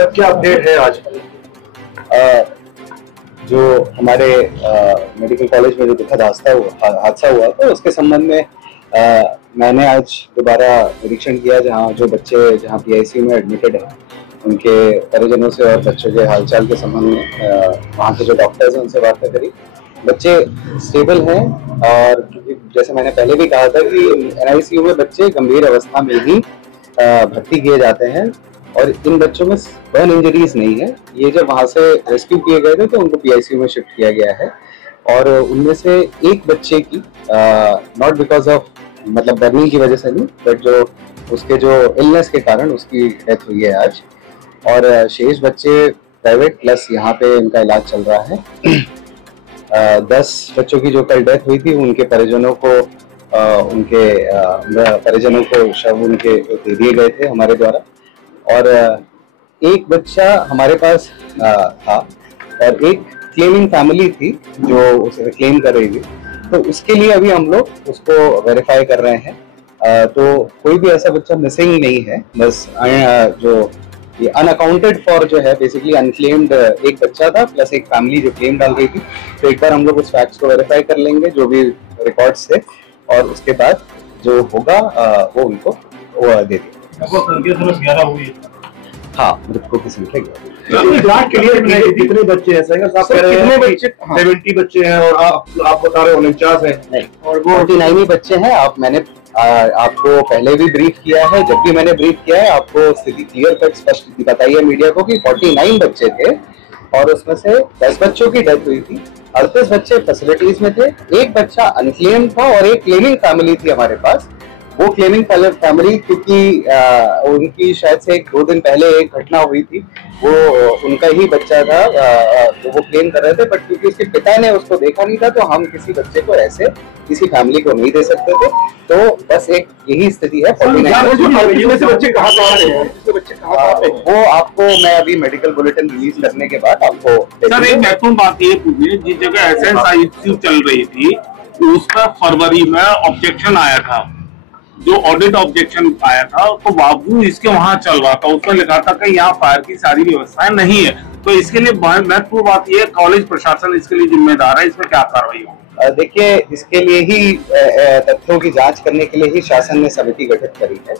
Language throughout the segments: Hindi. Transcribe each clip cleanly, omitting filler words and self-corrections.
सर क्या अपडेट है आज? जो हमारे मेडिकल कॉलेज में जो दुखद हादसा हुआ था उसके संबंध में मैंने आज दोबारा निरीक्षण किया, जहाँ जो बच्चे जहाँ पीआईसीयू में एडमिटेड हैं उनके परिजनों से और बच्चों के हालचाल के संबंध में वहाँ के जो डॉक्टर्स हैं उनसे बात करी। बच्चे स्टेबल हैं और जैसे मैंने पहले भी कहा था कि एनआईसीयू में बच्चे गंभीर अवस्था में ही भर्ती किए जाते हैं और इन बच्चों में बर्न इंजरीज नहीं है। ये जब वहाँ से रेस्क्यू किए गए थे तो उनको पीआईसीयू में शिफ्ट किया गया है और उनमें से एक बच्चे की नॉट बिकॉज ऑफ मतलब बर्निंग की वजह से नहीं, बट जो उसके जो इलनेस के कारण उसकी डेथ हुई है आज। और शेष बच्चे प्राइवेट प्लस यहाँ पे इनका इलाज चल रहा है। 10 बच्चों की जो कल डेथ हुई थी उनके परिजनों को शव उनके दे दिए गए थे हमारे द्वारा, और एक बच्चा हमारे पास था और एक क्लेमिंग फैमिली थी जो उसे क्लेम कर रही थी, तो उसके लिए अभी हम लोग उसको वेरीफाई कर रहे हैं। तो कोई भी ऐसा बच्चा मिसिंग नहीं है, बस जो ये अनअकाउंटेड फॉर जो है बेसिकली अनक्लेम्ड एक बच्चा था प्लस एक फैमिली जो क्लेम डाल रही थी। तो एक बार हम लोग उस फैक्ट्स को वेरीफाई कर लेंगे जो भी रिकॉर्ड्स थे और उसके बाद जो होगा वो उनको वो दे देंगे। हाँ, मृतकों की संख्या कितने बच्चे हैं? कितने बच्चे? 70 बच्चे हैं और आप बता रहे हो 49 हैं। नहीं, और वो 49 ही बच्चे हैं। मैंने आपको पहले भी ब्रीफ किया है, जब भी मैंने ब्रीफ किया है आपको स्थिति क्लियर कट स्पष्ट बताई है मीडिया को कि 49 बच्चे थे और उसमें से 10 बच्चों की डेथ हुई थी, 38 बच्चे फैसिलिटीज में थे, एक बच्चा अनक्लेम था और एक क्लेमिंग फैमिली थी हमारे पास। वो क्लेमिंग फैमिली क्योंकि उनकी शायद से 1-2 दिन पहले एक घटना हुई थी, वो उनका ही बच्चा था, तो वो क्लेम कर रहे थे, बट क्योंकि उसके पिता ने उसको देखा नहीं था तो हम किसी बच्चे को ऐसे किसी फैमिली को नहीं दे सकते थे। तो बस एक यही स्थिति है। 49 बच्चे कहाँ वो आपको मैं अभी मेडिकल बुलेटिन रिलीज करने के बाद आपको। सर एक महत्वपूर्ण बात ये पूछिए, जिस जगह एसएनआईसीयू चल रही थी उसका फरवरी में ऑब्जेक्शन आया था, जो ऑडिट ऑब्जेक्शन आया था, तो बावजूद इसके वहां चल रहा था, उसमें लिखा था कि यहाँ फायर की सारी व्यवस्थाएं नहीं है। तो इसके लिए महत्वपूर्ण बात यह कॉलेज प्रशासन इसके लिए जिम्मेदार है, इसमें क्या कार्रवाई होगी? देखिए, इसके लिए ही तथ्यों की जांच करने के लिए ही शासन ने समिति गठित करी है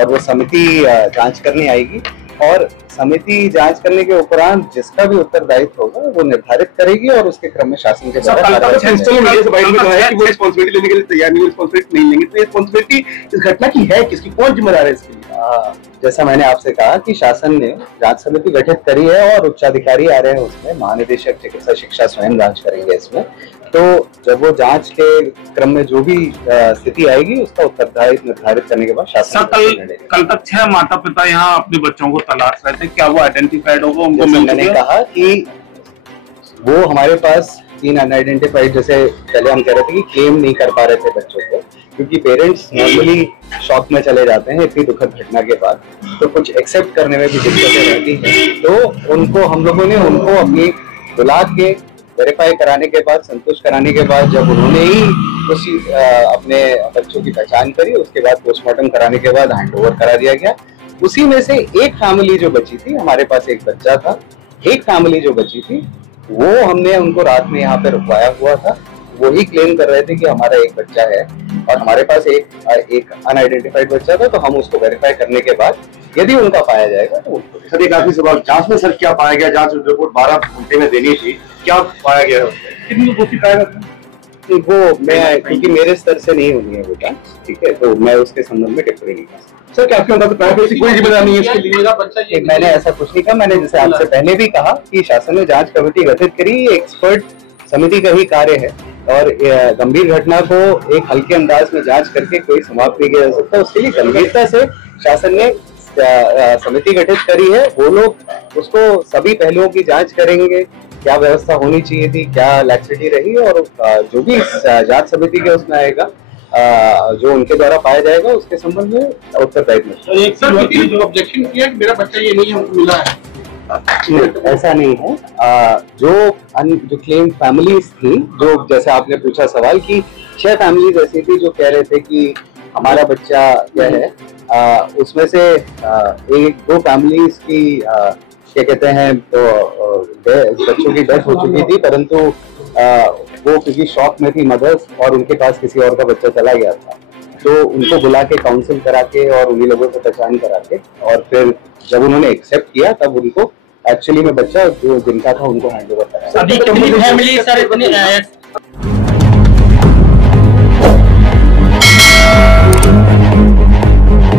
और वो समिति जांच करने आएगी और समिति जांच करने के उपरांत जिसका भी उत्तरदायित्व होगा वो निर्धारित करेगी और उसके क्रम में शासन के द्वारा रिस्पॉन्सिबिलिटी लेने के लिए तैयार नहीं, रिस्पॉन्सिबिलिटी नहीं लेंगे। तो रिस्पॉन्सिबिलिटी इस घटना की है किसकी, कौन जिम्मेदार है इसके लिए? जैसा मैंने आपसे कहा कि शासन ने जांच समिति गठित करी है और उच्चाधिकारी आ रहे हैं, उसमें महानिदेशक चिकित्सा शिक्षा स्वयं जांच करेंगे इसमें। तो जब वो जांच के क्रम में जो भी स्थिति आएगी उसका उत्तरदायित्व निर्धारित करने के बाद शासन कल तक 6 माता पिता यहाँ अपने बच्चों को तलाश रहे थे, क्या वो आइडेंटिफाइड होगा उनको? मैंने कहा कि वो हमारे पास 3 अनआइडेंटिफाइड, जैसे पहले हम कह रहे थे कि क्लेम नहीं कर पा रहे थे बच्चों को क्योंकि पेरेंट्स नॉर्मली शॉक में चले जाते हैं इतनी दुखद घटना के बाद, तो कुछ एक्सेप्ट करने में भी दिक्कतें रहती हैं। तो उनको हम लोगों ने उनको अपनी बुला के वेरीफाई कराने के बाद, संतुष्ट कराने के बाद, जब उन्होंने ही उसी अपने बच्चों की पहचान करी, उसके बाद पोस्टमार्टम कराने के बाद हैंडओवर करा दिया गया। उसी में से एक फैमिली जो बची थी, हमारे पास एक बच्चा था, एक फैमिली जो बची थी वो हमने उनको रात में यहाँ पे रुकवाया हुआ था। वही क्लेम कर रहे थे कि हमारा एक बच्चा है और हमारे पास एक अनआइडेंटिफाइड बच्चा था, तो हम उसको वेरीफाई करने के बाद यदि उनका पाया जाएगा तो उनको। सर एक आखिरी सवाल, जांच में सर क्या पाया गया? जांच रिपोर्ट 12 घंटे में देनी थी, क्या पाया गया? कितनी दोषी पाया गया? वो मैं क्योंकि मेरे स्तर से नहीं हुई है वो जांच, ठीक है, तो मैं उसके संबंध में टिप्पणी नहीं कर सकता। सर क्या कोई जिम्मेदार नहीं है इसके लिए? मैंने ऐसा कुछ नहीं कहा। मैंने जैसे आपसे पहले भी कहा कि शासन ने जांच कमेटी गठित करी, एक्सपर्ट समिति का ही कार्य है और गंभीर घटना को एक हल्के अंदाज में जांच करके कोई समाप्त नहीं किया जा सकता। उसके लिए गंभीरता से शासन ने समिति गठित करी है। वो लोग उसको सभी पहलुओं की जांच करेंगे, क्या व्यवस्था होनी चाहिए थी, क्या लैक्सिटी रही, और जो भी जांच समिति के उसमें आएगा, जो उनके द्वारा पाया जाएगा उसके संबंध में उत्तरदायित्व। ऑब्जेक्शन किया कि मेरा बच्चा ये नहीं हमको मिला है, ऐसा नहीं है। जो क्लेम फैमिलीज थी, जो जैसे आपने पूछा सवाल कि 6 फैमिलीज ऐसी थी जो कह रहे थे कि हमारा बच्चा क्या है, उसमें से 1-2 फैमिलीज की क्या कहते हैं, तो बच्चों की डेथ हो चुकी थी, परंतु वो क्योंकि शॉक में थी मदर्स और उनके पास किसी और का बच्चा चला गया था, तो उनको बुला के काउंसिल करा के और उन्हीं लोगों से पहचान करा के, और फिर जब उन्होंने एक्सेप्ट किया तब उनको एक्चुअली में बच्चा जो जिनका था उनको हैंड ओवर कराया। अभी कितनी फैमिली सर इतनी